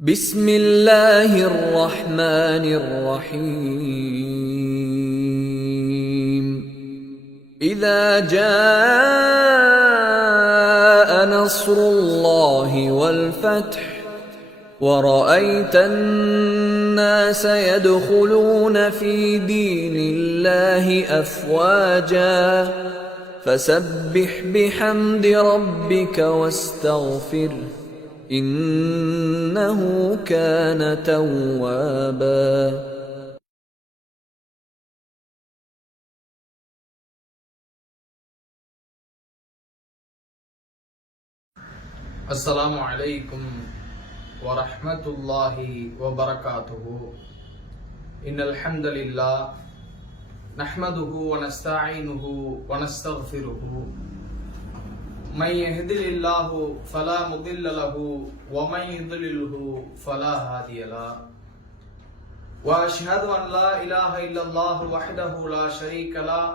بسم الله الرحمن الرحيم إذا جاء نصر الله والفتح ورأيت الناس يدخلون في دين الله أفواجا فسبح بحمد ربك واستغفره إنه كان توابا. السلام عليكم ورحمة الله وبركاته. إن الحمد لله نحمده ونستعينه ونستغفره من يهده الله فلا مضل له ومن يضلله فلا هادي له وأشهد أن لا إله إلا الله وحده لا شريك له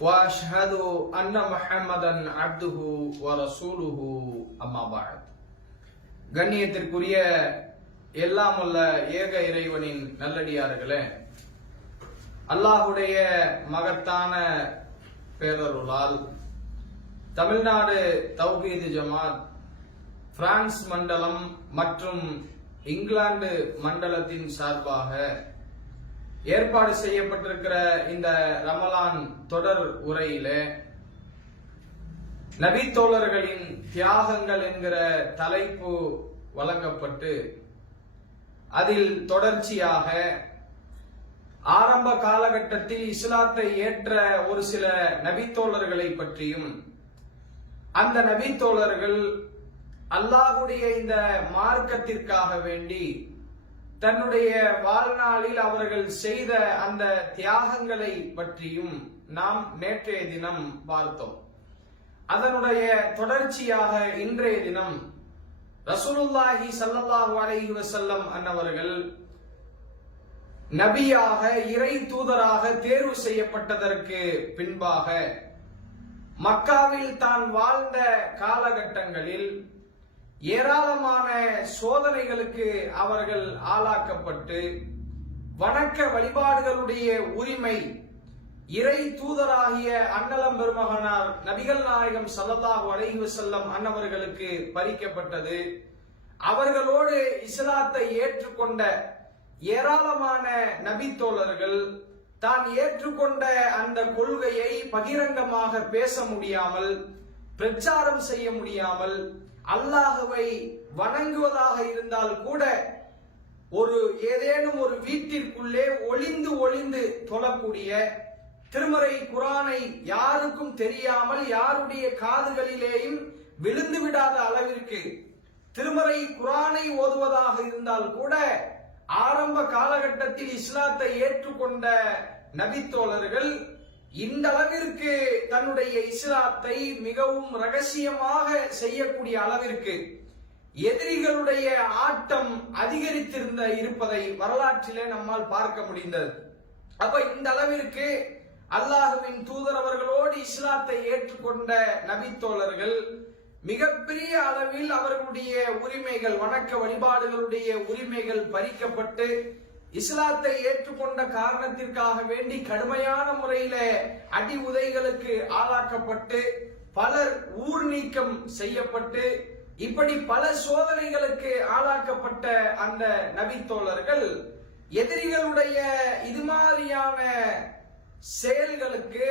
وأشهد أن محمدا عبده ورسوله أما بعد. கண்ணியத்திற்குரிய எல்லாம் உள்ள ஏக இறைவனின் நல்லடியார்களே, அல்லாஹுடைய மகத்தான பேரருளால் தமிழ்நாடு தௌஹீத் ஜமாத் பிரான்ஸ் மண்டலம் மற்றும் இங்கிலாந்து மண்டலத்தின் சார்பாக ஏற்பாடு செய்யப்பட்டிருக்கிற இந்த ரமலான் தொடர் உரையிலே நபித்தோழர்களின் தியாகங்கள் என்கிற தலைப்பு வழங்கப்பட்டு அதில் தொடர்ச்சியாக ஆரம்ப காலகட்டத்தில் இஸ்லாத்தை ஏற்ற ஒரு சில நபித்தோழர்களை பற்றியும் அந்த நபித்தோழர்கள் அல்லாஹுடைய இந்த மார்க்கத்திற்காக வேண்டி தன்னுடைய வாழ்நாளில் அவர்கள் செய்த அந்த தியாகங்களை பற்றியும் நாம் நேற்றைய தினம் பார்த்தோம். அதனுடைய தொடர்ச்சியாக இன்றைய தினம் ரசூலுல்லாஹி ஸல்லல்லாஹு அலைஹி வஸல்லம் அன்னவர்கள் நபியாக இறை தூதராக தேர்வு செய்யப்பட்டதற்கு பின்பாக மக்காவில் தான் வாழ்ந்த காலகட்டங்களில் ஏராளமான சோதனைகளுக்கு அவர்கள் ஆளாக்கப்பட்டு வணக்க வழிபாடுகளுடைய உரிமை இறை தூதராகிய அன்னலம் பெருமகனார் நபிகள் நாயகம் ஸல்லல்லாஹு அலைஹி வஸல்லம் அன்னவர்களுக்கு பறிக்கப்பட்டது. அவர்களோடு இஸ்லாத்தை ஏற்றுக்கொண்ட ஏராளமான நபித்தோழர்கள் தான் ஏற்றுக்கொண்ட அந்த கொள்கையை பகிரங்கமாக பேச முடியாமல், பிரச்சாரம் செய்ய முடியாமல், அல்லாஹுவை வணங்குவதாக இருந்தால் கூட ஏதேனும் ஒரு வீட்டிற்குள்ளே ஒளிந்து தொழக்கூடிய, திருமறை குர்ஆனை யாருக்கும் தெரியாமல் யாருடைய காதுகளிலேயும் விழுந்து விடாத அளவிற்கு திருமறை குர்ஆனை ஓதுவதாக இருந்தால் கூட ஆரம்ப காலகட்டத்தில் இஸ்லாத்தை ஏற்றுக்கொண்ட நபித்தோழர்கள் இந்த அளவிற்கு தன்னுடைய இஸ்லாத்தை மிகவும் ரகசியமாக செய்யக்கூடிய அளவிற்கு எதிரிகளுடைய ஆட்டம் இருப்பதை வரலாற்றிலே நம்மால் பார்க்க முடிந்தது. அப்ப இந்த அளவிற்கு அல்லாஹுவின் தூதர் அவர்களோடு இஸ்லாத்தை ஏற்றுக்கொண்ட நபித்தோழர்கள் மிகப்பெரிய அளவில் அவர்களுடைய உரிமைகள், வணக்க வழிபாடுகளுடைய உரிமைகள் பறிக்கப்பட்டு இஸ்லாத்தை ஏற்றுக்கொண்ட காரணத்திற்காக வேண்டி கடுமையான முறையில அடி உதைகளுக்கு ஆளாக்கப்பட்டு பலர் ஊர் நீக்கம் செய்யப்பட்டு இப்படி பல சோதனைகளுக்கு ஆளாக்கப்பட்ட அந்த நபித்தோழர்கள் எதிரிகளுடைய இது மாதிரியான செயல்களுக்கு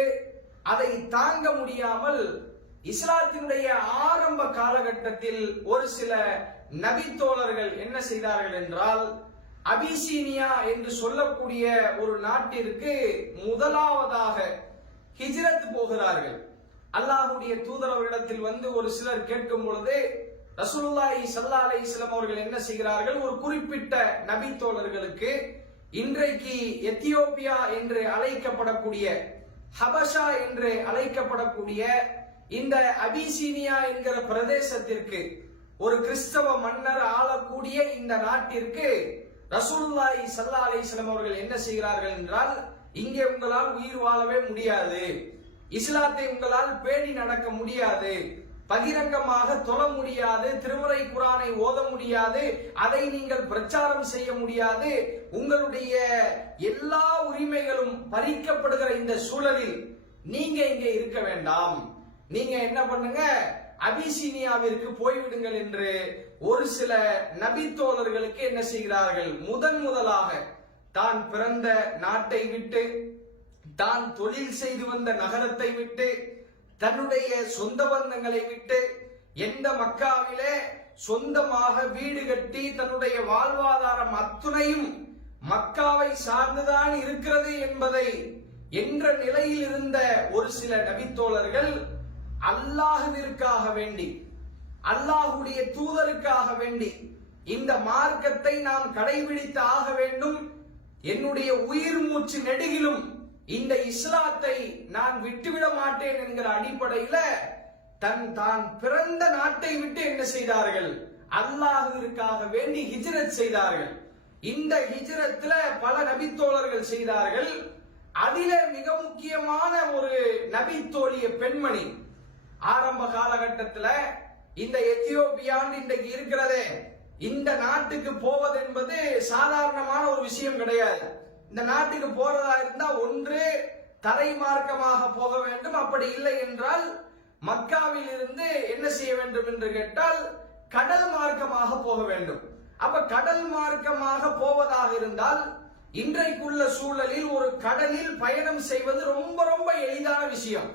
அதை தாங்க முடியாமல் இஸ்லாத்தினுடைய ஆரம்ப காலகட்டத்தில் ஒரு சில நபித்தோழர்கள் என்ன செய்தார்கள் என்றால், அபிசீனியா என்று சொல்லக்கூடிய ஒரு நாட்டிற்கு முதலாவதாக ஹிஜ்ரத் போகிறார்கள். அல்லாஹுடைய தூதர் அவர்களிடத்தில் வந்து ஒரு சிலர் கேட்கும் பொழுது ரசூலுல்லாஹி ஸல்லல்லாஹு அலைஹி வஸல்லம் அவர்கள் என்ன செய்கிறார்கள், ஒரு குறிப்பிட்ட நபித்தோழர்களுக்கு இன்றைக்கு எத்தியோப்பியா என்று அழைக்கப்படக்கூடிய, ஹபஷா என்று அழைக்கப்படக்கூடிய இந்த அபிசீனியா என்கிற பிரதேசத்திற்கு ஒரு கிறிஸ்தவ மன்னர் ஆளக்கூடிய இந்த நாட்டிற்கு ரசூலுல்லாஹி ஸல்லல்லாஹு அலைஹி வஸல்லம் அவர்கள் என்ன செய்கிறார்கள் என்றால், இங்கே உங்களால் உயிர் வாழவே முடியாது, இஸ்லாத்தை உங்களால் பேணி நடக்க முடியாது, பகிரங்கமாக தொழ முடியாது, திருமறை குர்ஆனை ஓத முடியாது, அதை நீங்கள் பிரச்சாரம் செய்ய முடியாது, உங்களுடைய எல்லா உரிமைகளும் பறிக்கப்படுகிற இந்த சூழலில் நீங்க இங்கே இருக்க வேண்டாம், நீங்க என்ன பண்ணுங்க, அபிசீனியாவிற்கு போய்விடுங்கள் என்று ஒரு சில நபித்தோழர்களுக்கு என்ன செய்கிறார்கள், முதலாக தான் பிறந்த நாட்டை விட்டு, தான் தொழில் செய்து வந்த நகரத்தை விட்டு, தன்னுடைய சொந்த பந்தங்களை விட்டு, எந்த மக்காவிலே சொந்தமாக வீடு கட்டி தன்னுடைய வாழ்வாதாரம் அத்துணையும் மக்காவை சார்ந்துதான் இருக்கிறது என்பதை என்ற நிலையில் இருந்த ஒரு சில நபித்தோழர்கள் அல்லாஹ்விற்காக வேண்டி, அல்லாஹ்வுடைய தூதருக்காக வேண்டி இந்த மார்க்கத்தை நாம் கடைபிடித்து ஆக வேண்டும், என்னுடைய உயிர் மூச்சு நெடுகிலும் இந்த இஸ்லாத்தை நான் விட்டுவிட மாட்டேன் என்கிற அடிப்படையில தான் பிறந்த நாட்டை விட்டு என்ன செய்தார்கள், அல்லாஹ்விற்காக வேண்டி ஹிஜ்ரத் செய்தார்கள். இந்த ஹிஜ்ரத்துல பல நபித்தோழர்கள் செய்தார்கள். அதிலே மிக முக்கியமான ஒரு நபித்தோழிய பெண்மணி, ஆரம்ப காலகட்டத்துல இந்த எத்தியோப்பியான்னு இன்றைக்கு இருக்கிறதே, இந்த நாட்டுக்கு போவது என்பது சாதாரணமான ஒரு விஷயம் கிடையாது. இந்த நாட்டுக்கு போறதா இருந்தா ஒன்று தரை மார்க்கமாக போக வேண்டும், அப்படி இல்லை என்றால் மக்காவில் இருந்து என்ன செய்ய வேண்டும் என்று கேட்டால் கடல் மார்க்கமாக போக வேண்டும். அப்ப கடல் மார்க்கமாக போவதாக இருந்தால் இன்றைக்குள்ள சூழலில் ஒரு கடலில் பயணம் செய்வது ரொம்ப ரொம்ப எளிதான விஷயம்.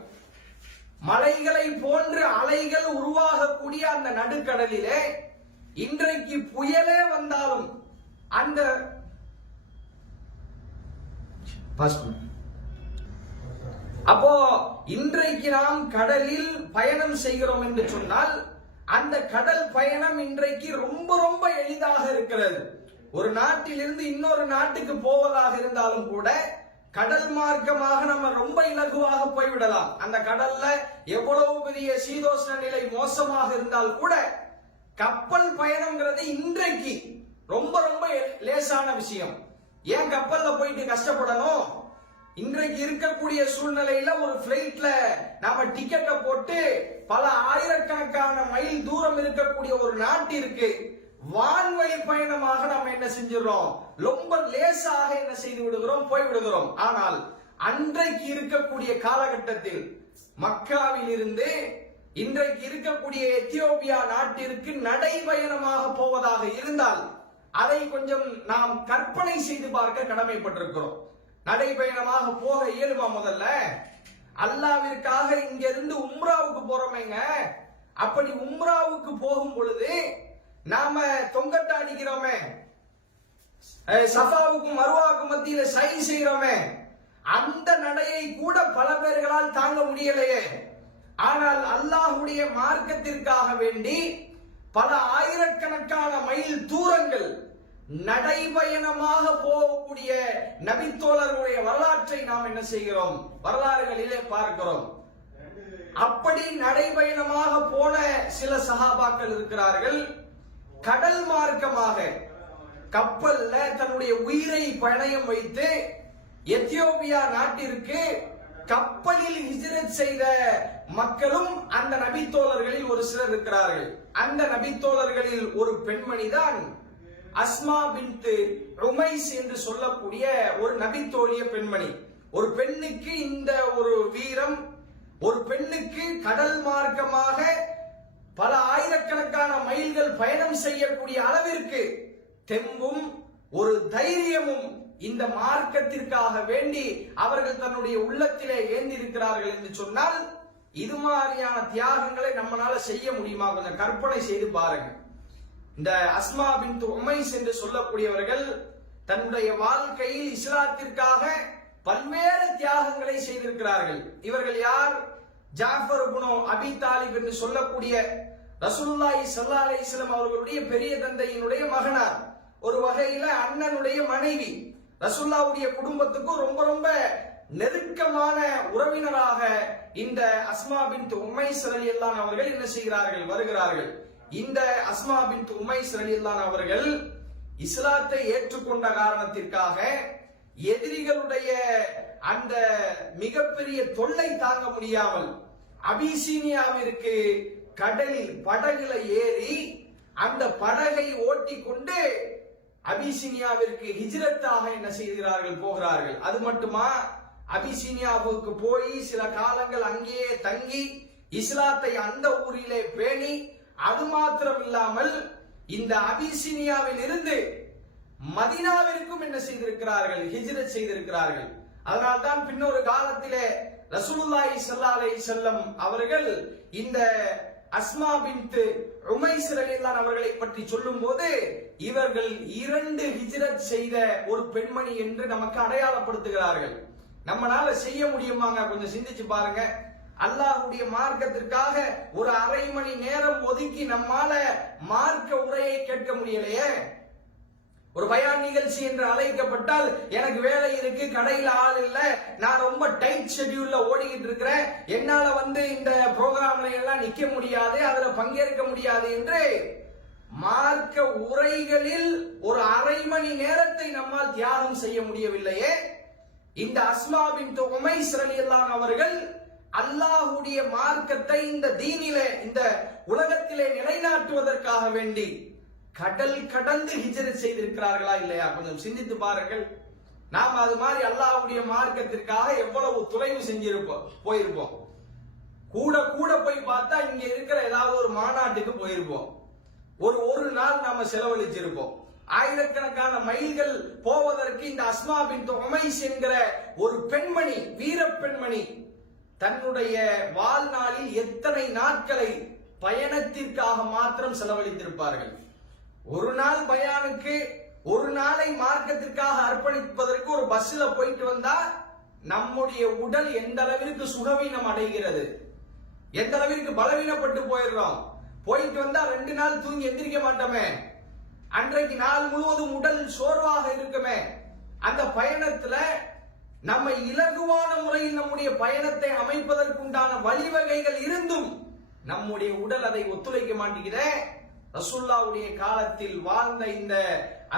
மலைகளை போன்று அலைகள் உருவாகக்கூடிய அந்த நடுக்கடலிலே இன்றைக்கு புயலே வந்தாலும் அந்த அப்போ இன்றைக்கு நாம் கடலில் பயணம் செய்கிறோம் என்று சொன்னால் அந்த கடல் பயணம் இன்றைக்கு ரொம்ப ரொம்ப எளிதாக இருக்கிறது. ஒரு நாட்டிலிருந்து இன்னொரு நாட்டுக்கு போவதாக இருந்தாலும் கூட கடல் மார்க்கமாக நம்ம ரொம்ப இலகுவாக போய்விடலாம். அந்த கடல்ல எவ்வளவு பெரிய சீதோஷ்ண நிலை மோசமாக இருந்தால் கூட கப்பல் பயணம்ங்கிறது இன்றைக்கு ரொம்ப ரொம்ப லேசான விஷயம். ஏன் கப்பல்ல போயிட்டு கஷ்டப்படணும்? இன்றைக்கு இருக்கக்கூடிய சூழ்நிலையில ஒரு பிளைட்ல நாம டிக்கெட்டை போட்டு பல ஆயிரக்கணக்கான மைல் தூரம் இருக்கக்கூடிய ஒரு நாட்டிற்கு வான்வழி பயணமாக நாம் என்ன செஞ்சிடறோம், ரொம்ப லேசாக என்ன செய்து விடுகிறோம், போய் விடுகிறோம். ஆனால் அன்றைக்கு இருக்கக்கூடிய காலகட்டத்தில் மக்காவில் இருந்து இன்றைக்கு இருக்கக்கூடிய எத்தியோப்பியா நாட்டிற்கு நடைபயணமாக போவதாக இருந்தால் அதை கொஞ்சம் நாம் கற்பனை செய்து பார்க்க கடமைப்பட்டிருக்கிறோம். நடைபயணமாக போக இயலுமா? முதல்ல அல்லாஹ்விற்காக இங்க இருந்து உம்ராவுக்கு போறோமேங்க, அப்படி உம்ராவுக்கு போகும் பொழுது நாம தொங்கட்ட அடிக்கிறோமே, சஃபாவுக்கும் மருவாவுக்கும் மத்தியில சை செய்கிறோமே, அந்த நடையை கூட பல பேர்களால் தாங்க முடியலையே. ஆனால் அல்லாஹ்வுடைய மார்க்கத்திற்காக வேண்டி பல ஆயிரக்கணக்கான மைல் தூரங்கள் நடைபயணமாக போகக்கூடிய நபித்தோழர்களுடைய வரலாற்றை நாம் என்ன செய்கிறோம், வரலாறுகளிலே பார்க்கிறோம். அப்படி நடைபயணமாக போன சில சஹாபாக்கள் இருக்கிறார்கள். கடல் மார்க்கமாக கப்பல்ல தன்னுடைய உயிரை பணயம் வைத்து எத்தியோப்பியா நாட்டிற்கு கப்பலில் ஹிஜ்ரத் செய்த மக்களும் அந்த நபித்தோழர்களில் ஒரு சிலர் இருக்கிறார்கள். அந்த நபித்தோழர்களில் ஒரு பெண்மணி தான் அஸ்மா பின்த் உமைஸ் என்று சொல்லக்கூடிய ஒரு நபித்தோழிய பெண்மணி. ஒரு பெண்ணுக்கு இந்த ஒரு வீரம், ஒரு பெண்ணுக்கு கடல் மார்க்கமாக பல ஆயிரக்கணக்கான மைல்கள் பயணம் செய்யக்கூடிய அளவிற்கு தெம்பும் ஒரு தைரியமும் இந்த மார்க்கத்திற்காக வேண்டி அவர்கள் தன்னுடைய உள்ளத்திலே ஏந்திருக்கிறார்கள் என்று சொன்னால் இது மாதிரியான தியாகங்களை நம்மளால செய்ய முடியுமா? கொஞ்சம் கற்பனை செய்து பாருங்க. இந்த அஸ்மா பின்த் உமைஸ் என்று சொல்லக்கூடியவர்கள் தன்னுடைய வாழ்க்கையில் இஸ்லாத்திற்காக பல்வேறு தியாகங்களை செய்திருக்கிறார்கள். இவர்கள் யார்? ஜாஃபர் இப்னு அபி தாலிப் என்று சொல்லக்கூடிய ரசூலுல்லாஹி ஸல்லல்லாஹு அலைஹி வஸல்லம் அவர்களுடைய பெரிய தந்தையினுடைய மகனார், ஒரு வகையில அண்ணனுடைய மனைவி, ரசூலுல்லாஹ்வுடைய குடும்பத்துக்கும் ரொம்ப ரொம்ப நெருக்கமான உறவினராக இந்த அஸ்மா பின்த் உமைஸ் ரலியல்லாஹு அவர்கள் என்ன செய்கிறார்கள், வருகிறார்கள். இந்த அஸ்மா பின்த் உமைஸ் ரலியல்லாஹு அவர்கள் இஸ்லாத்தை ஏற்றுக்கொண்ட காரணத்திற்காக எதிரிகளுடைய அந்த மிகப்பெரிய தொல்லை தாங்க முடியாமல் அபிசீனியாவிற்கு கடலில் படகுல ஏறி அந்த படகை ஓட்டிக்கொண்டு அபிசீனியாவிற்கு ஹிஜ்ரத்தாக என்ன செய்கிறார்கள், போகிறார்கள். அது மட்டுமா, அபிசீனியாவுக்கு போய் சில காலங்கள் அங்கேயே தங்கி இஸ்லாத்தை அந்த ஊரிலே பேணி, அது மாத்திரம் இல்லாமல் இந்த அபிசீனியாவில் இருந்து மதீனாவிற்கும் என்ன செய்திருக்கிறார்கள், ஹிஜ்ரத் செய்திருக்கிறார்கள். அதனால்தான் பின்னொரு காலத்திலே ரசூலுல்லாஹி ஸல்லல்லாஹு அலைஹி வஸல்லம் அவர்கள் இந்த அஸ்மா பின்த் உமைஸ் ரலியல்லாஹு அவர்களை பற்றி சொல்லும்போது இவர்கள் 2 ஹிஜ்ரத் செய்த ஒரு பெண்மணி என்று நமக்கு அடையாளப்படுத்துகிறார்கள். நம்மளால செய்ய முடியுமாங்க? கொஞ்சம் சிந்திச்சு பாருங்க. அல்லாஹ்வுடைய மார்க்கத்திற்காக ஒரு அரை மணி நேரம் ஒதுக்கி நம்மால மார்க்க உரையை கேட்க முடியலையே. ஒரு பயான் நிகழ்ச்சி என்று அழைக்கப்பட்டால் எனக்கு வேலை இருக்கு, கடையில ஆள் இல்ல, நான் ரொம்ப டைட் ஷெட்யூல்ல ஓடிக்கிட்டு இருக்கிறேன், என்னால இந்த ப்ரோக்ராம்ல எல்லாம் நிக்க முடியாது, அதுல பங்கேற்க முடியாது என்று மார்க்க உரைகளில் ஒரு அரை மணி நேரத்தை நம்மால் தியாகம் செய்ய முடியவில்லையே. இந்த அஸ்மா பின்த் உமைஸ் ரலியல்லாஹு அவர்கள் அல்லாஹ்வுடைய மார்க்கத்தை இந்த தீனிலே, இந்த உலகத்திலே நிலைநாட்டுவதற்காக வேண்டி கடல் கடந்து ஹிஜ்ரத் செய்திருக்கிறார்களா இல்லையா? கொஞ்சம் சிந்தித்து பாருங்கள். நாம் அது மாதிரி அல்லாஹ்வுடைய மார்க்கத்திற்காக எவ்வளவு துளைவு செஞ்சிருப்போம், போயிருப்போம். கூட கூட போய் பார்த்தா இங்க இருக்கிற ஏதாவது ஒரு மாநாட்டுக்கு போயிருப்போம். ஒரு நாள் நாம செலவழிச்சிருப்போம். ஆயிரக்கணக்கான மைல்கள் போவதற்கு இந்த அஸ்மா பின்த் உமைஸ் என்கிற ஒரு பெண்மணி, வீர பெண்மணி, தன்னுடைய வாழ்நாளில் எத்தனை நாட்களை பயணத்திற்காக மாத்திரம் செலவழித்திருப்பார்கள். ஒரு நாள் பயானுக்கு, ஒரு நாளை மார்க்கத்திற்காக அர்ப்பணிப்பதற்கு ஒரு பஸ்ல போயிட்டு வந்தா நம்முடைய உடல் எந்த அளவிற்கு சுகவீனம் அடைகிறது, எந்த அளவிற்கு பலவீனப்பட்டு போயிடுறோம். போயிட்டு வந்தா 2 நாள் தூங்கி எந்திரிக்க மாட்டோமே, அன்றைக்கு நாள் முழுவதும் உடல் சோர்வாக இருக்குமே. அந்த பயணத்துல நம்ம இலகுவான முறையில் நம்முடைய பயணத்தை அமைப்பதற்குண்டான வழிவகைகள் இருந்தும் நம்முடைய உடல் அதை ஒத்துழைக்க மாட்டேங்குதே. ரசூலுல்லாஹ்வுடைய காலத்தில் வாழ்ந்த இந்த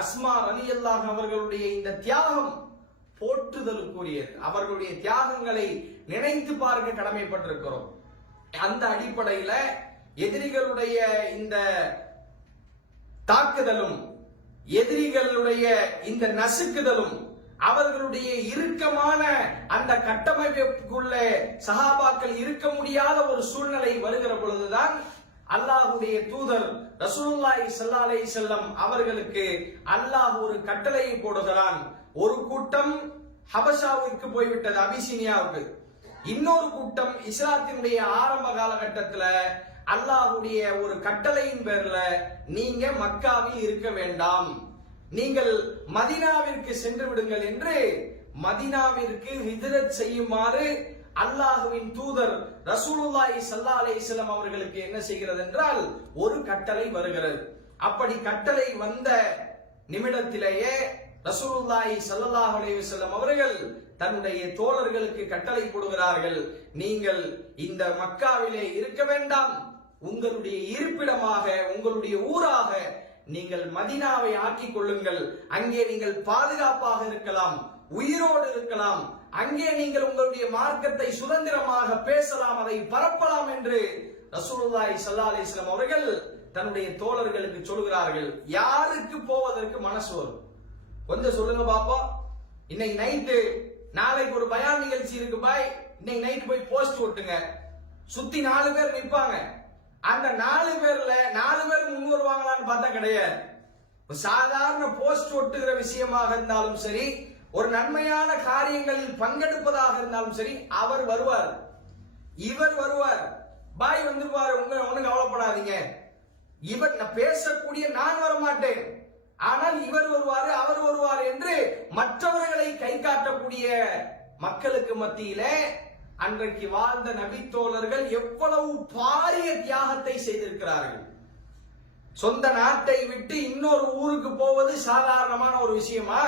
அஸ்மா ரலியல்லாஹு அவர்களுடைய இந்த தியாகம் போற்றுதலுக்குரியது. அவர்களுடைய தியாகங்களை நினைத்து பார்க்க கடமைப்பட்டிருக்கிறோம். அந்த அடிப்படையில எதிரிகளுடைய இந்த தாக்குதலும், எதிரிகளுடைய இந்த நசுக்குதலும், அவர்களுடைய இறுக்கமான அந்த கட்டமைப்புக்குள்ளே சஹாபாக்கள் இருக்க முடியாத ஒரு சூழ்நிலை வருகிற பொழுதுதான் அல்லாஹ்வுடைய தூதர் ரசூலுல்லாஹி ஸல்லல்லாஹு அலைஹி வஸல்லம் அவர்களுக்கு அல்லாஹ் ஒரு கட்டளையை போடுகிறான். ஒரு கூட்டம் ஹபஷாவுக்கு போய்விட்டது, அபிசீனியாவுக்கு. இன்னொரு கூட்டம் இஸ்லாத்தினுடைய ஆரம்ப காலகட்டத்தில் அல்லாஹ்வுடைய ஒரு கட்டளையின் பேர்ல நீங்க மக்காவில் இருக்க வேண்டாம், நீங்கள் மதீனாவிற்கு சென்று விடுங்கள் என்று மதீனாவிற்கு ஹிஜ்ரத் செய்யுமாறு அல்லாஹ்வின் தூதர் ரசூலுல்லாஹி ஸல்லல்லாஹு அலைஹி வஸல்லம் அவர்களுக்கு என்ன செய்கிறது என்றால் ஒரு கட்டளை வருகிறது. அப்படி கட்டளை வந்த நிமிடத்திலேயே ரசூலுல்லாஹி ஸல்லல்லாஹு அலைஹி வஸல்லம் அவர்கள் தன்னுடைய தோழர்களுக்கு கட்டளை போடுகிறார்கள், நீங்கள் இந்த மக்காவிலே இருக்க வேண்டாம், உங்களுடைய இருப்பிடமாக, உங்களுடைய ஊராக நீங்கள் மதீனாவை ஆக்கிக் கொள்ளுங்கள், அங்கே நீங்கள் பாதுகாப்பாக இருக்கலாம், உயிரோடு இருக்கலாம், அங்கே நீங்கள் உங்களுடைய மார்க்கத்தை சுதந்திரமாக பேசலாம், அதை பரப்பலாம் என்று ரசூலுல்லாஹி ஸல்லல்லாஹு அலைஹி வஸல்லம் அவர்கள் தன்னுடைய தோழர்களுக்கு சொல்கிறார்கள். யாருக்கு போவதற்கு மனசு வரும்? கொஞ்சம் சொல்லுங்க பாப்பா. இன்னைக்கு நைட்டு, நாளைக்கு ஒரு பயான் நிகழ்ச்சி இருக்கு பாய், இன்னைக்கு நைட் போய் போஸ்ட் ஒட்டுங்க. சுத்தி 4 பேர் நிற்பாங்க. அந்த 4 பேர்ல 4 பேர் முன் வருவாங்களான்னு பார்த்தா கிடையாது. சாதாரண போஸ்ட் ஒட்டுகிற விஷயமாக இருந்தாலும் சரி, ஒரு நன்மையான காரியங்களில் பங்கெடுப்பதாக இருந்தாலும் சரி, அவர் வருவார், இவர் வருவார், பாய் வந்துருவாரு, ஒண்ணு கவலைப்படாதீங்க, இவர் பேசக்கூடிய நான் வரமாட்டேன், ஆனால் இவர் வருவாரு, அவர் வருவார் என்று மற்றவர்களை கை காட்டக்கூடிய மக்களுக்கு மத்தியிலே அன்றைக்கு வாழ்ந்த நபி தோழர்கள் எவ்வளவு பாரிய தியாகத்தை செய்திருக்கிறார்கள். சொந்த நாட்டை விட்டு இன்னொரு ஊருக்கு போவது சாதாரணமான ஒரு விஷயமா?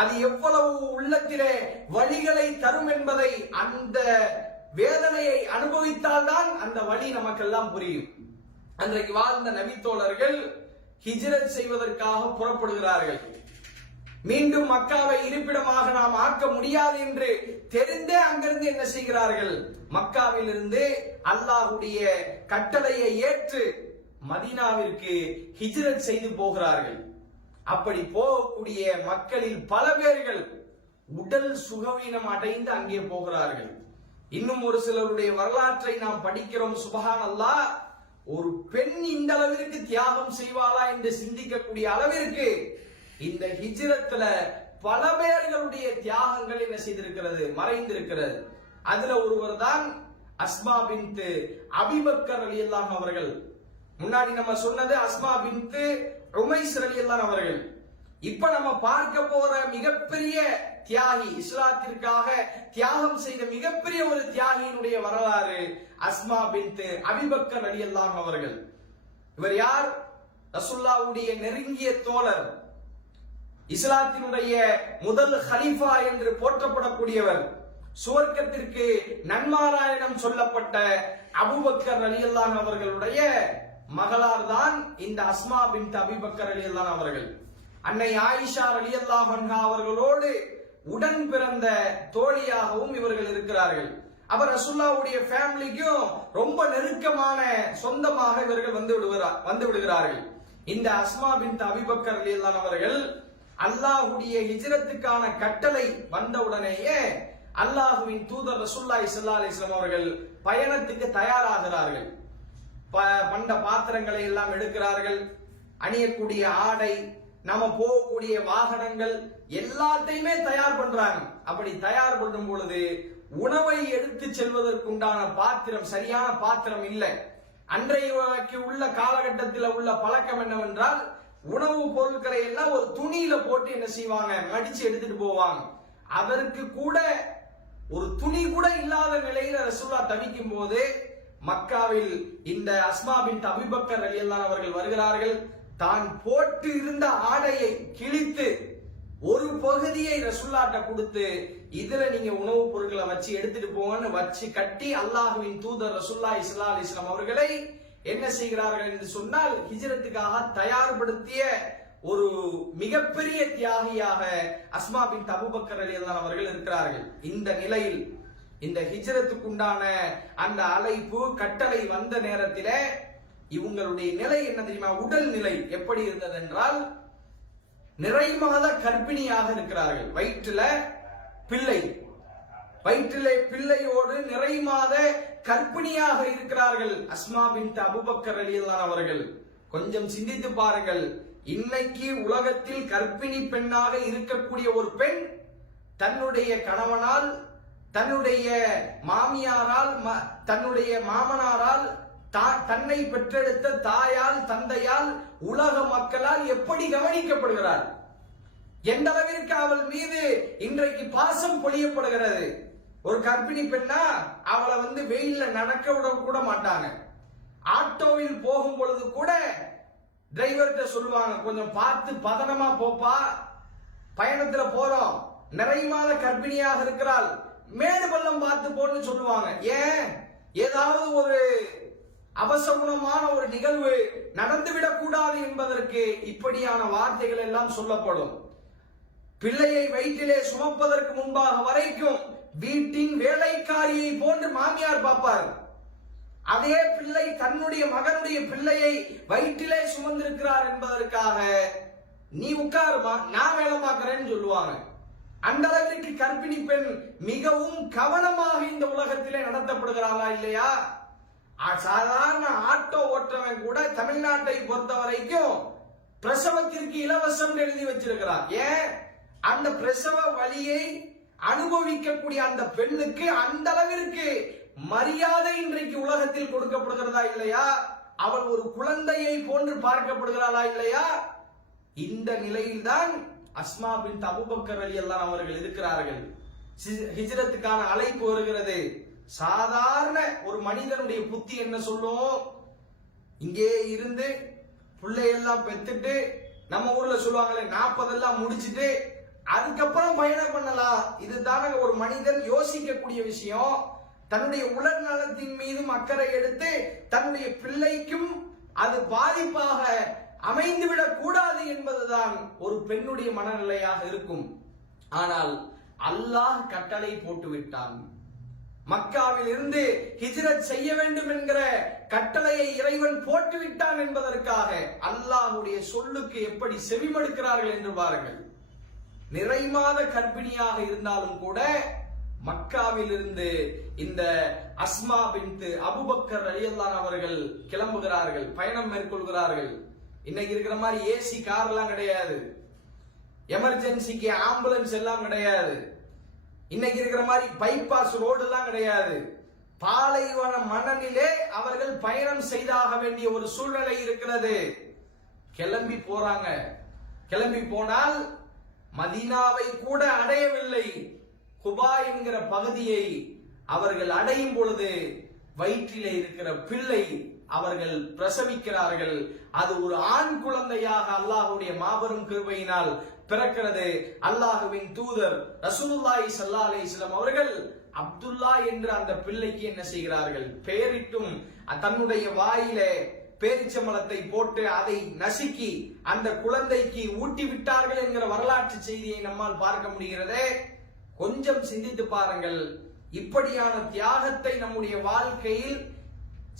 அது எவ்வளவு உள்ளத்திலே வலிகளை தரும் என்பதை, அந்த வேதனையை அனுபவித்தால்தான் அந்த வலி நமக்கெல்லாம் புரியும். அன்றைக்கு வாழ்ந்த நபி தோழர்கள் ஹிஜ்ரத் செய்வதற்காக புறப்படுகிறார்கள். மீண்டும் மக்காவை இருப்பிடமாக நாம் ஆக்க முடியாது என்று தெரிந்தே அங்கிருந்து என்ன செய்கிறார்கள், மக்காவிலிருந்து அல்லாஹ்வுடைய கட்டளையை ஏற்று மதீனாவிற்கு ஹிஜ்ரத் செய்து போகிறார்கள். அப்படி போகக்கூடிய மக்களில் பல பேர்கள் உடல் சுகவீனம் அடைந்து அங்கே போகிறார்கள். இன்னும் ஒரு சிலருடைய வரலாற்றை நாம் படிக்கிறோம். சுப்ஹானல்லாஹ், ஒரு பெண் இந்த அளவிற்கு தியாகம் செய்வாளா என்று சிந்திக்கக்கூடிய அளவிற்கு இந்த ஹிஜ்ரத்ல பல பேர்களுடைய தியாகங்கள் என்ன செய்திருக்கிறது, மறைந்திருக்கிறது. அதுல ஒருவர் தான் அஸ்மா பின்த் அபீபக்கர் ரலியல்லாஹு அவர்கள். முன்னாடி நம்ம சொன்னது அஸ்மா பின்த் உமைஸ் ரலியல்லாஹு அவர்கள். இப்ப நம்ம பார்க்க போற மிகப்பெரிய தியாகி, இஸ்லாத்திற்காக தியாகம் செய்த மிகப்பெரிய ஒரு தியாகியினுடைய வரலாறு அஸ்மா பின்த் அபீபக்கர் ரலியல்லாஹு அவர்கள். இவர் யார்? ரசூலுல்லாஹ்வுடைய நெருங்கிய தோழர், இஸ்லாத்தினுடைய முதல் ஹலீஃபா என்று போற்றப்படக்கூடியவர், சுவர்க்கத்திற்கு நன்மாராயணம் சொல்லப்பட்ட அபூபக்கர் ரலியல்லாஹு அவர்களுடைய மகளார் தான் இந்த அஸ்மா பின்த் அபீபக்கர் ரலியல்லாஹு அவர்கள். அன்னை ஆயிஷா ரலியல்லாஹு அன்ஹா அவர்களோடு உடன் பிறந்த தோழியாகவும் இவர்கள் இருக்கிறார்கள். அவர் ரசூலுல்லாஹ்வுடைய ஃபேமிலிக்கும் ரொம்ப நெருக்கமான சொந்தமாக இவர்கள் வந்து விடுகிறார்கள். இந்த அஸ்மா பின்த் அபீபக்கர் ரலியல்லாஹு அவர்கள் அல்லாஹ்வுடைய ஹிஜ்ரத்துக்கான கட்டளை வந்தவுடனேயே அல்லாஹ்வின் தூதர் ரசூலுல்லாஹி ஸல்லல்லாஹு அலைஹி வஸல்லம் அவர்கள் பயணத்துக்கு தயாராகிறார்கள். பண்ட பாத்திரங்களை எல்லாம் எடுக்கிறார்கள், அணியக்கூடிய ஆடை, நாம போகக்கூடிய வாகனங்கள் எல்லாத்தையுமே தயார் பண்றாங்க. அப்படி தயார் பண்ணும் பொழுது உணவை எடுத்து செல்வதற்குண்டான பாத்திரம், சரியான பாத்திரம் இல்லை. அன்றைக்கு உள்ள காலகட்டத்தில் உள்ள பழக்கம் என்னவென்றால், உணவு பொருட்களை எல்லாம் ஒரு துணியில போட்டு என்ன செய்வாங்க, மடிச்சு எடுத்துட்டு போவாங்க. அதற்கு கூட ஒரு துணி கூட இல்லாத நிலையில ரசூலுல்லாஹ் தவிக்கும் போது மக்காவில் இந்த அஸ்மா பின்த் அபீபக்கர் ரலியல்லாஹு அவர்கள் வருகிறார்கள். தான் போட்டு இருந்த ஆடையை கிழித்து ஒரு பகுதியை ரசூலுல்லாஹ்ட்ட கொடுத்து, இதுல நீங்க உணவுப் பொருட்களை வச்சு எடுத்துட்டு போங்கன்னு வச்சு கட்டி அல்லாஹ்வின் தூதர் ரசூலுல்லாஹி ஸல்லல்லாஹு அலைஹி வஸல்லம் அவர்களை என்ன செய்கிறார்கள் என்று சொன்னால், ஹிஜ்ரத்துக்காக தயார்படுத்திய ஒரு மிகப்பெரிய தியாகியாக அஸ்மா பின்த் அபூபக்கர் ரலியல்லாஹு அவர்கள் இருக்கிறார்கள். இந்த நிலையில் இந்த ஹிஜ்ரத்துக்குண்டான அந்த அழைப்பு கட்டளை வந்த நேரத்திலே இவங்களுடைய நிலை என்ன தெரியுமா? உடல் நிலை எப்படி இருந்தது என்றால், நிறை மாத கர்ப்பிணியாக இருக்கிறார்கள். வயிற்றிலே பிள்ளையோடு நிறை மாத கர்ப்பிணியாக இருக்கிறார்கள் அஸ்மா பின்த் அபூபக்கர் ரலியல்லாஹு அவர்கள். கொஞ்சம் சிந்தித்து பாருங்கள், இன்னைக்கு உலகத்தில் கர்ப்பிணி பெண்ணாக இருக்கக்கூடிய ஒரு பெண் தன்னுடைய கணவனால், தன்னுடைய மாமியாரால், தன்னுடைய மாமனாரால், தன்னை பெற்றெடுத்த தாயால், தந்தையால், உலக மக்களால் எப்படி கவனிக்கப்படுகிறார், எந்த அளவிற்கு அவள் மீது இன்றைக்கு பாசம் பொழியப்படுகிறது. ஒரு கர்ப்பிணி பெண்ணா அவளை வெயில்ல நடக்க விட கூட மாட்டாங்க. ஆட்டோவில் போகும் பொழுது கூட டிரைவர்கிட்ட சொல்லுவாங்க, கொஞ்சம் பார்த்து பதனமா போப்பா, பயணத்துல போறோம், நிறை மாத கர்ப்பிணியாக இருக்கிறாள், மேடு பள்ளம் பார்த்து போன்னு சொல்லுவாங்க. ஏன்? ஏதாவது ஒரு அவசகுணமான ஒரு நிகழ்வு நடந்துவிடக் கூடாது என்பதற்கு இப்படியான வார்த்தைகள் எல்லாம் சொல்லப்படும். பிள்ளையை வயிற்றிலே சுமப்பதற்கு முன்பாக வரைக்கும் வீட்டின் வேலைக்காரியை போன்று மாமியார் பார்ப்பார். அதே பிள்ளை தன்னுடைய மகனுடைய பிள்ளையை வயிற்றிலே சுமந்திருக்கிறார் என்பதற்காக நீ உட்காருமா, நான் வேலை பார்க்கிறேன்னு சொல்லுவாங்க. அந்த அளவிற்கு கர்ப்பிணி பெண் மிகவும் கவனமாக இந்த உலகத்திலே நடத்தப்படுகிறாளா இல்லையா? சாதாரண ஆட்டோ ஓட்டுறவன் கூட தமிழ்நாட்டை பொறுத்த வரைக்கும் பிரசவத்திற்கு இலவசம் எழுதி வச்சிருக்கிறார். ஏன்? அந்த பிரசவ வலியை அனுபவிக்கக்கூடிய அந்த பெண்ணுக்கு அந்த அளவிற்கு மரியாதை இன்றைக்கு உலகத்தில் கொடுக்கப்படுகிறதா இல்லையா? அவள் ஒரு குழந்தையை போன்று பார்க்கப்படுகிறாளா இல்லையா? இந்த நிலையில்தான் அஸ்மா பின்த் அபூபக்கர் ரலியல்லாஹு அவர்கள் இருக்கிறார்கள். ஹிஜ்ரத்துக்கான அழைப்பு வருகிறது. சாதாரண ஒரு மனிதனுடைய புத்தி என்ன சொல்லும்? இங்கே இருந்து பிள்ளையெல்லாம் பெத்துட்டு, நம்ம ஊர்ல சொல்லுவாங்களே 40 எல்லாம் முடிச்சிட்டு அதுக்கப்புறம் பயணம் பண்ணலாம். இதுதானே ஒரு மனிதன் யோசிக்கக்கூடிய விஷயம். தன்னுடைய உடல் நலத்தின் மீதும் அக்கறை எடுத்து தன்னுடைய பிள்ளைக்கும் அது பாதிப்பாக அமைந்துவிடக் கூடாது என்பது என்பதுதான் ஒரு பெண்ணுடைய மனநிலையாக இருக்கும். ஆனால் அல்லாஹ் கட்டளை போட்டு விட்டான். மக்காவில் இருந்து ஹிஜ்ரத் செய்ய வேண்டும் என்கிற கட்டளையை இறைவன் போட்டுவிட்டான் என்பதற்காக அல்லாஹ்வுடைய சொல்லுக்கு எப்படி செவிமடுக்கிறார்கள் என்று பாருங்கள். நிறைமாத கர்ப்பிணியாக இருந்தாலும் கூட மக்காவில் இருந்து இந்த அஸ்மா பின்த் அபூபக்கர் ரலியல்லாஹு அவர்கள் கிளம்புகிறார்கள், பயணம் மேற்கொள்கிறார்கள். இன்னைக்கு இருக்கிற மாதிரி ஏசி கார் எல்லாம் கிடையாது, எமர்ஜென்சிக்கு ஆம்புலன்ஸ் எல்லாம் கிடையாது, இன்னைக்கு இருக்கிற மாதிரி பைபாஸ் ரோடு எல்லாம் கிடையாது. பாலைவன மணலிலே அவர்கள் பயணம் செய்தாக வேண்டிய ஒரு சூழ்நிலை இருக்கிறது. கிளம்பி போறாங்க. கிளம்பி போனால் மதீனாவை கூட அடையவில்லை, குபா என்கிற பகுதியை அவர்கள் அடையும் பொழுது வயிற்றிலே இருக்கிற பிள்ளை அவர்கள் பிரசவிக்கிறார்கள். அது ஒரு ஆண் குழந்தையாக அல்லாஹ்வுடைய மாபெரும் கிருபையினால் பிறக்கிறது. அல்லாஹ்வின் தூதர் ரசூலுல்லாஹி ஸல்லல்லாஹு அலைஹி வஸல்லம் அவர்கள் அப்துல்லா என்ற அந்த பிள்ளைக்கு என்ன செய்கிறார்கள், பெயரிட்டும் தன்னுடைய வாயிலே பேரிச்சம்பழத்தை போட்டு அதை நசுக்கி அந்த குழந்தைக்கு ஊட்டி விட்டார்கள் என்கிற வரலாற்று செய்தியை நம்மால் பார்க்க முடிகிறதே. கொஞ்சம் சிந்தித்து பாருங்கள். இப்படியான தியாகத்தை நம்முடைய வாழ்க்கையில்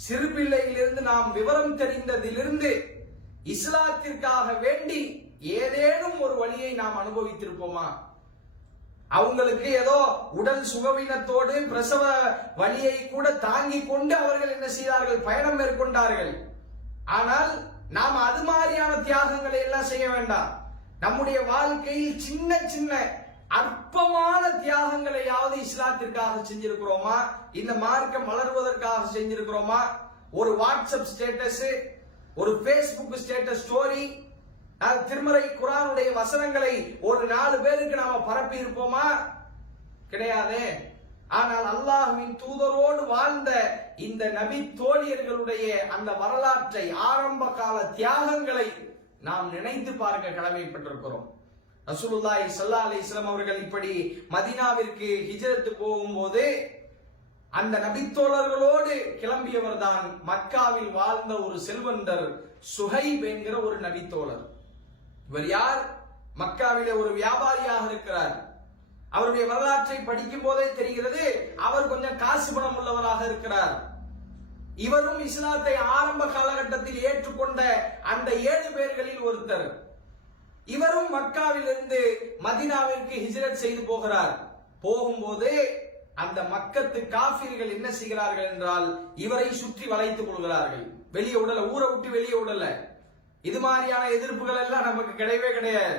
சிறுபிள்ளையிலிருந்து நாம் விவரம் தெரிந்ததிலிருந்து இஸ்லாத்திற்காக வேண்டி ஏதேனும் ஒரு வழியை நாம் அனுபவித்திருப்போமா? அவங்களுக்கு ஏதோ உடல் சுகவீனத்தோடு பிரசவ வலியை கூட தாங்கி கொண்டு அவர்கள் என்ன செய்தார்கள், பயணம் மேற்கொண்டார்கள். ஆனால் நாம் அது மாதிரியான தியாகங்களை எல்லாம் செய்ய வேண்டாம். நம்முடைய வாழ்க்கையில் சின்ன சின்ன அற்பமான தியாகங்களையாவது இஸ்லாத்திற்காக செஞ்சிருக்கிறோமா? இந்த மார்க்கம் வளர்வதற்காக செஞ்சிருக்கிறோமா? ஒரு வாட்ஸ்அப் ஸ்டேட்டஸ், ஒரு பேஸ்புக் ஸ்டேட்டஸ் ஸ்டோரி, திருமறை குர்ஆனுடைய வசனங்களை ஒரு 4 பேருக்கு நாம பரப்பி இருப்போமா? கிடையாது. ஆனால் அல்லாஹ்வின் தூதரோடு வாழ்ந்த இந்த நபி தோழியர்களுடைய அந்த வரலாற்றை, ஆரம்ப கால தியாகங்களை நாம் நினைத்து பார்க்க கடமைப்பட்டிருக்கிறோம். ரசூலுல்லாஹி ஸல்லல்லாஹு அலைஹி வஸல்லம் அவர்கள் இப்படி மதீனாவிற்கு ஹிஜ்ரத் போகும்போது அந்த நபித்தோழர்களோடு கிளம்பியவர் தான் மக்காவில் வாழ்ந்த ஒரு செல்வந்தர் சுஹைப் என்கிற ஒரு நபித்தோழர். இவர் யார்? மக்காவிலே ஒரு வியாபாரியாக இருக்கிறார். அவருடைய வரலாற்றை படிக்கும் போதே தெரிகிறது, அவர் கொஞ்சம் காசு பணம் உள்ளவராக இருக்கிறார். இவரும் இஸ்லாத்தை ஆரம்ப காலகட்டத்தில் ஏற்றுக்கொண்ட அந்த 7 பேர்களில் ஒருத்தர். இவரும் மக்காவில் இருந்து மதீனாவிற்கு ஹிஜ்ரத் செய்து போகிறார். போகும்போது அந்த மக்கத்து காஃபிர்கள் என்ன செய்கிறார்கள் என்றால், இவரை சுற்றி வளைத்துக் கொள்கிறார்கள். வெளியே விடல, ஊரை விட்டு வெளியே விடல. இது மாதிரியான எதிர்ப்புகள் எல்லாம் நமக்கு கிடையவே கிடையாது.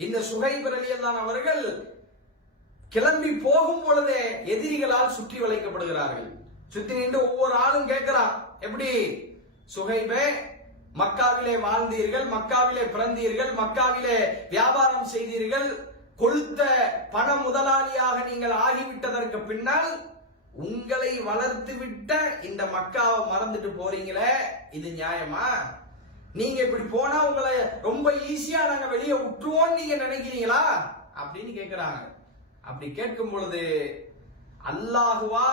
இந்த சுஹைப் ரலியல்லாஹு அவர்கள் கிளம்பி போகும் பொழுதே எதிரிகளால் சுற்றி வளைக்கப்படுகிறார்கள். சுத்தி நின்று ஒவ்வொரு ஆளும் கேட்கிறான், எப்படி சுஹைபே, மக்காவிலே வாழ்ந்தீர்கள், மக்காவிலே பிறந்தீர்கள், மக்காவிலே வியாபாரம் செய்தீர்கள், கொளுத்த பண முதலாளியாக நீங்கள் ஆகிவிட்டதற்கு பின்னால் உங்களை வளர்த்து விட்ட இந்த மக்காவை மறந்துட்டு போறீங்களே, இது நியாயமா? நீங்க இப்படி போனா உங்களை ரொம்ப ஈஸியா நாங்க வெளியே விட்டுருவோம் நீங்க நினைக்கிறீங்களா அப்படின்னு கேட்கிறாங்க. அப்படி கேட்கும் பொழுது அல்லாஹுவா,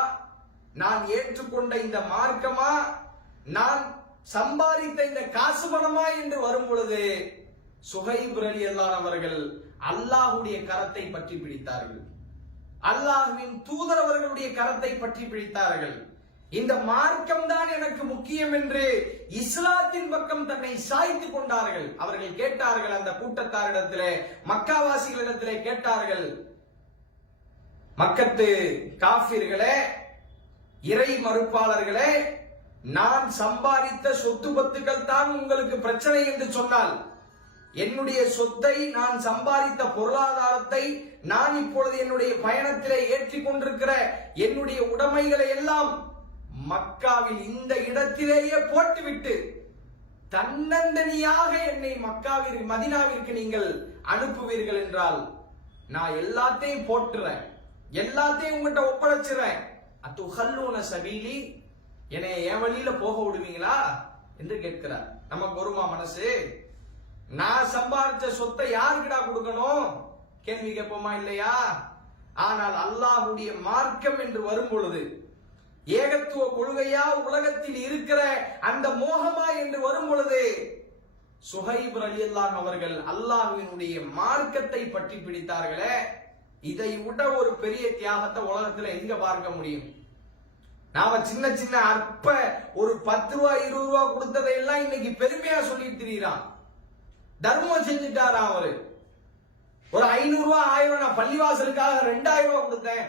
நான் ஏற்றுக்கொண்ட இந்த மார்க்கமா, நான் சம்பாதித்த இந்த காசு பணமா என்று வரும் பொழுது சுஹைப் ரலியல்லாஹு அவர்கள் அல்லாஹ்வுடைய கரத்தை பற்றி பிடித்தார்கள். அல்லாஹ்வின் தூதர் அவர்களுடைய கரத்தை பற்றி பிடித்தார்கள். இந்த மார்க்கம் தான் எனக்கு முக்கியம் என்று இஸ்லாத்தின் பக்கம் தன்னை சாய்த்து கொண்டார்கள். அவர்கள் கேட்டார்கள், அந்த கூட்டத்தாரிடத்திலே, மக்காவாசிகளிடத்திலே கேட்டார்கள், மக்கத்து காஃபிர்களே, இறை மறுப்பாளர்களே, நான் சம்பாதித்த சொத்து பத்துக்கள் தான் உங்களுக்கு பிரச்சனை என்று சொன்னால், என்னுடைய சொத்தை, நான் சம்பாதித்த பொருளாதாரத்தை, நான் இப்பொழுது என்னுடைய பயணத்திலே ஏற்றிக் கொண்டிருக்கிற என்னுடைய உடைமைகளை எல்லாம் மக்காவில் இந்த இடத்திலேயே போட்டுவிட்டு தன்னந்தனியாக என்னை மக்காவிற்கு, மதீனாவிற்கு நீங்கள் அனுப்புவீர்கள் என்றால் நான் எல்லாத்தையும் போட்டுறேன், எல்லாத்தையும் உங்ககிட்ட ஒப்படைச்சிறேன். அத்துஹல்லூன சபீலி, என்னை என் வழியில போக விடுவீங்களா என்று கேட்கிறார். நமக்கு வருமா மனசு? நான் சம்பாதிச்ச சொத்தை யாருக்குடா கொடுக்கணும் கேள்வி கேட்போமா இல்லையா? ஆனால் அல்லாஹ்வுடைய மார்க்கம் என்று வரும் பொழுது, ஏகத்துவ கொள்கையா உலகத்தில் இருக்கிற அந்த மோகமா என்று வரும் பொழுது சுஹைப் ரலியல்லாஹு அவர்கள் அல்லாஹ்வினுடைய மார்க்கத்தை பற்றி பிடித்தார்களே, இதை விட ஒரு பெரிய தியாகத்தை உலகத்துல எங்க பார்க்க முடியும்? நாம சின்ன சின்ன அற்ப ஒரு 10 ரூபா 20 ரூபா கொடுத்ததையெல்லாம் இன்னைக்கு பெருமையா சொல்லிட்டு திரியிறான். தர்மம் செஞ்சுட்டாரா அவரு? ஒரு 500 ரூபா 1000 நான் பள்ளிவாசலுக்காக 2000 ரூபாய் கொடுத்தேன்,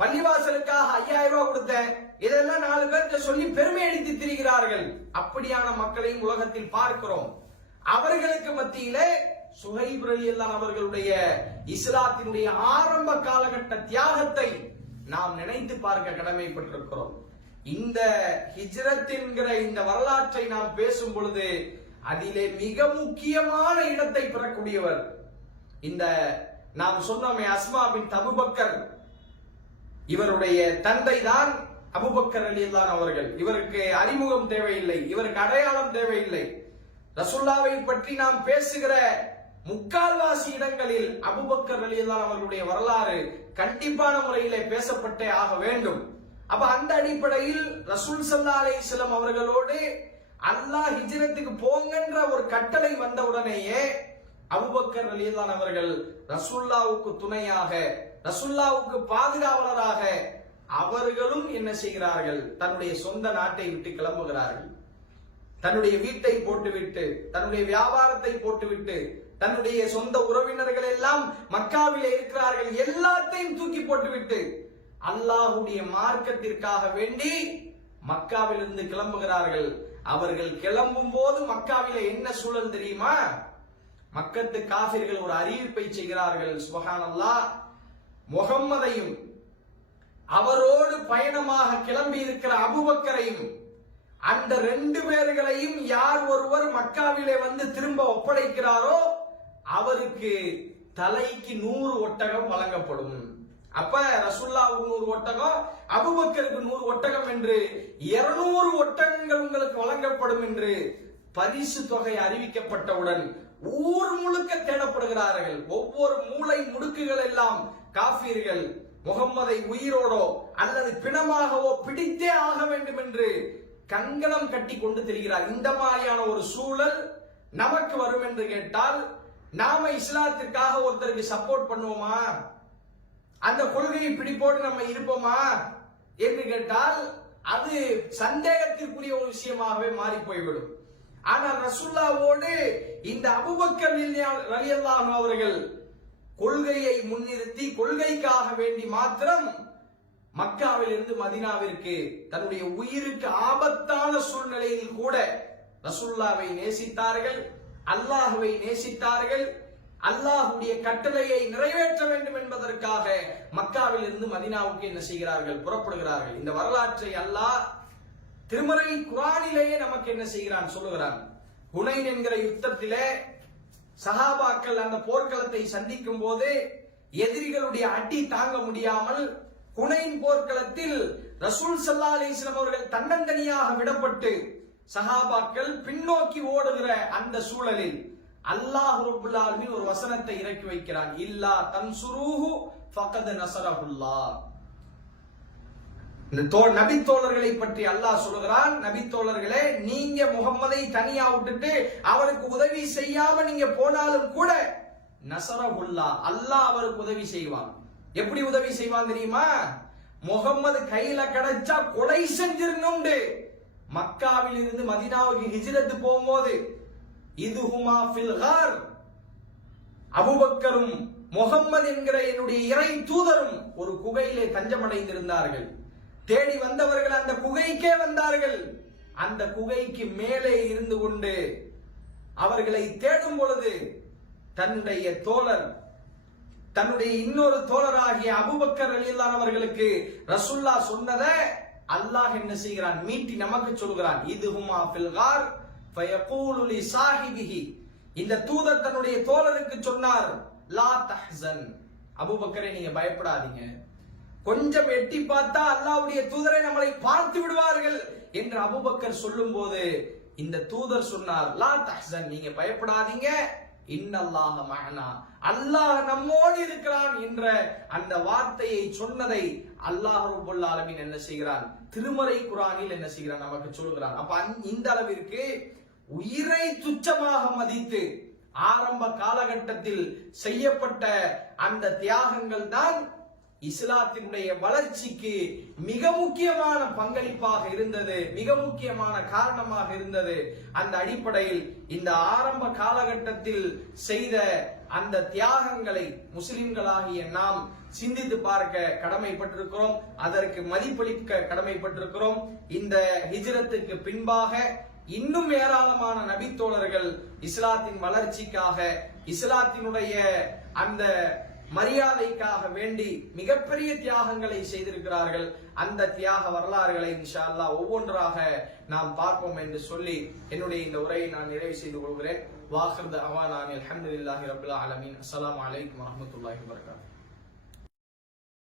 பள்ளிவாசலுக்காக 5000 ரூபாய் கொடுத்தேன், இதெல்லாம் 4 பேர்கிட்ட சொல்லி பெருமை அடித்து திரிகிறார்கள். அப்படியான மக்களையும் உலகத்தில் பார்க்கிறோம். அவர்களுக்கு மத்தியிலே சுஹைப் ரலியல்லாஹு அவர்களுடைய இஸ்லாத்தினுடைய ஆரம்ப காலகட்ட தியாகத்தை நாம் நினைத்து பார்க்க கடமைப்பட்டிருக்கிறோம். இந்த ஹிஜ்ரத் என்கிற இந்த வரலாற்றை நாம் பேசும் பொழுது அதிலே மிக முக்கியமான இடத்தை பெறக்கூடியவர் இந்த நாம் சொன்னோமே அஸ்மா பின் அபூபக்கர். இவருடைய தந்தை தான் அபூபக்கர் ரலியல்லாஹு அவர்கள். இவருக்கு அறிமுகம் தேவையில்லை, இவருக்கு அடையாளம் தேவையில்லை. ரசூலுல்லாஹ்வை பற்றி நாம் பேசுகிற முக்கால்வாசி இடங்களில் அபூபக்கர் ரலியல்லாஹு அவர்களுடைய வரலாறு கண்டிப்பான முறையிலே பேசப்பட்டே ஆக வேண்டும். அப்ப அந்த அடிப்படையில் ரசூல் ஸல்லல்லாஹு அலைஹி வஸல்லம் அவர்களோடு அல்லாஹ் ஹிஜ்ரத்துக்கு போங்கன்ற ஒரு கட்டளை வந்தவுடனேயே அபூபக்கர் ரலியல்லாஹு அவர்கள் ரசூலுல்லாஹ்வுக்கு துணையாக, ரசூலுல்லாஹ்வுக்கு பாதுகாவலராக அவர்களும் என்ன செய்கிறார்கள்? தன்னுடைய சொந்த நாட்டை விட்டு கிளம்புகிறார்கள். தன்னுடைய வீட்டை போட்டுவிட்டு, தன்னுடைய வியாபாரத்தை போட்டுவிட்டு, தன்னுடைய சொந்த உறவினர்கள் எல்லாம் மக்காவிலே இருக்கிறார்கள், எல்லாத்தையும் தூக்கி போட்டுவிட்டு அல்லாஹ்வுடைய மார்க்கத்திற்காக வேண்டி மக்காவிலிருந்து கிளம்புகிறார்கள். அவர்கள் கிளம்பும் போது மக்காவிலே என்ன சூழல் தெரியுமா? மக்கத்து காஃபிர்கள் ஒரு அறிவிப்பை செய்கிறார்கள். சுப்ஹானல்லாஹ், முஹம்மதையும் அவரோடு பயணமாக கிளம்பி இருக்கிற அபூபக்கரையும், அந்த 2 பேர்களையும் யார் ஒருவர் மக்காவிலே வந்து திரும்ப ஒப்படைக்கிறாரோ அவருக்கு தலைக்கு 100 ஒட்டகம் வழங்கப்படும். அப்ப ரசூலுல்லாஹ்வுக்கு 100 ஒட்டகம், அபூபக்கருக்கு 100 ஒட்டகம் என்று 200 ஒட்டகங்கள் உங்களுக்கு வழங்கப்படும் என்று பரிசு தொகை அறிவிக்கப்பட்டவுடன் ஊர் முழுக்க தேடப்படுகிறார்கள். ஒவ்வொரு மூளை முடுக்குகள் எல்லாம் காஃபிர்கள் முகம்மதை உயிரோடோ அல்லது பிணமாகவோ பிடித்தே ஆக வேண்டும் என்று கங்கணம் கட்டி கொண்டு திரிகிறார். இந்த மாதிரியான ஒரு சூழல் நமக்கு வரும் என்று கேட்டால் நாம இஸ்லாத்திற்காக ஒருத்தருக்கு சப்போர்ட் பண்ணுவோமா? அந்த கொள்கையை பிடிப்போடு நம்ம இருப்போமா என்று கேட்டால் அது சந்தேகத்திற்குரிய ஒரு விஷயமாகவே மாறி போய்விடும். ஆனால் ரசூலுல்லாஹ்வோடு இந்த அபூபக்கர் ரலியல்லாஹு அவர்கள் கொள்கையை முன்னிறுத்தி கொள்கைக்காக வேண்டி மாத்திரம் மக்காவில் இருந்து மதீனாவிற்கு தன்னுடைய உயிருக்கு ஆபத்தான சூழ்நிலையில் கூட ரசூலுல்லாஹ்வை நேசித்தார்கள், அல்லாஹ்வை நேசித்தார்கள். அல்லாஹ்வுடைய கட்டளையை நிறைவேற்ற வேண்டும் என்பதற்காக மக்காவில் இருந்து மதீனாவுக்கு என்ன செய்கிறார்கள்? புறப்படுகிறார்கள். இந்த வரலாற்றை அல்லாஹ் திருமறை குர்ஆனிலேயே நமக்கு என்ன செய்கிறான்? சொல்லுகிறான். ஹுனைன் என்கிற யுத்தத்திலே சஹாபாக்கள் அந்த போர்க்களத்தை சந்திக்கும் போது எதிரிகளுடைய அடி தாங்க முடியாமல் ஹுனைன் போர்க்களத்தில் ரசூல் ஸல்லல்லாஹு அலைஹி வஸல்லம் அவர்கள் தன்னந்தனியாக விடப்பட்டு சஹாபாக்கள் பின்னோக்கி ஓடுகிற அந்த சூழலில் அல்லாஹ் ரப்பல் ஆலமீன் ஒரு வசனத்தை இறக்கி வைக்கிறான். இல்லா தன்சுரூஹு ஃபகத் நஸரஹுல்லாஹ். இந்த நபி தோழர்களை பற்றி அல்லாஹ் சொல்கிறான், நபி தோழர்களே, நீங்க முகம்மதை தனியா விட்டுட்டு அவருக்கு உதவி செய்யாம நீங்க போனாலும் கூட நஸரஹுல்லாஹ், அல்லாஹ் அவருக்கு உதவி செய்வான். எப்படி உதவி செய்வான் தெரியுமா? முகம்மது கையில கிடைச்சா கொலை செஞ்சிருந்தோண்டு மக்காவில் இருந்து மதீனாவுக்கு ஹிஜ்ரத் போகும்போது இதுஹுமா ஃபில் கார், அபூபக்கரும் முகம்மது என்கிற என்னுடைய இறை தூதரும் ஒரு குகையிலே தஞ்சமடைந்திருந்தார்கள். தேடி வந்தவர்கள் அந்த குகைக்கே வந்தார்கள். அந்த குகைக்கு மேலே இருந்து கொண்டு அவர்களை தேடும் பொழுது தன்னுடைய தோழர், தன்னுடைய இன்னொரு தோழராகிய அபூபக்கர் ரலியல்லாஹு அவர்களுக்கு ரசூலுல்லாஹ் சொன்னதை அல்லாஹ் என்ன செய்கிறான்? மீட்டி நமக்கு சொல்கிறான். இதுஹுமா ஃபில் கார் ஃபயகூலு லி ஸாஹிபிஹி. இந்த தூதர் தன்னுடைய தோழருக்கு சொன்னார், லா தஹ்சன், அபூபக்கரே நீங்க பயப்படாதீங்க, கொஞ்சம் எட்டி பார்த்தா அல்லாஹ்வுடைய தூதரை நம்மளை பார்த்து விடுவார்கள் என்று அபூபக்கர் சொல்லும் போது இந்த தூதர் சொன்னார், லா தஹ்சன், நீங்க பயப்படாதீங்க, இன்னல்லாஹ மஅனா, அல்லாஹ் நம்மோடு இருக்கிறான் என்ற அந்த வார்த்தையை சொன்னதை அல்லாஹ் ரப்பல் ஆலமீன் என்ன செய்கிறான்? திருமறை குர்ஆனில் என்ன செய்கிறான்? நமக்கு சொல்கிறான். அப்ப இந்த அளவிற்கு உயிரை துச்சமாக மதித்து ஆரம்ப காலகட்டத்தில் செய்யப்பட்ட அந்த தியாகங்கள் தான் இஸ்லாத்தினுடைய வளர்ச்சிக்கு மிக முக்கியமான பங்களிப்பாக இருந்தது, மிக முக்கியமான காரணமாக இருந்தது. அந்த அடிப்படையில் இந்த ஆரம்ப காலகட்டத்தில் செய்த அந்த தியாகங்களை முஸ்லிம்களாகிய நாம் சிந்தித்து பார்க்க கடமைப்பட்டிருக்கிறோம், அதற்கு மதிப்பளிக்க கடமைப்பட்டிருக்கிறோம். இந்த ஹிஜ்ரத்துக்கு பின்பாக இன்னும் ஏராளமான நபித்தோழர்கள் இஸ்லாத்தின் வளர்ச்சிக்காக, இஸ்லாத்தினுடைய அந்த மரியாதைக்காக வேண்டி மிகப்பெரிய தியாகங்களை செய்திருக்கிறார்கள். அந்த தியாக வரலாறுகளை இன்ஷா அல்லாஹ் ஒவ்வொன்றாக நாம் பார்ப்போம் என்று சொல்லி என்னுடைய இந்த உரையை நான் நிறைவு செய்து கொள்கிறேன். வாஹிர் தஅவானா அல்ஹம்துலில்லாஹி ரப்பில் ஆலமீன். அஸ்ஸலாமு அலைக்கும் வரஹ்மத்துல்லாஹி வபரகாத்துஹு.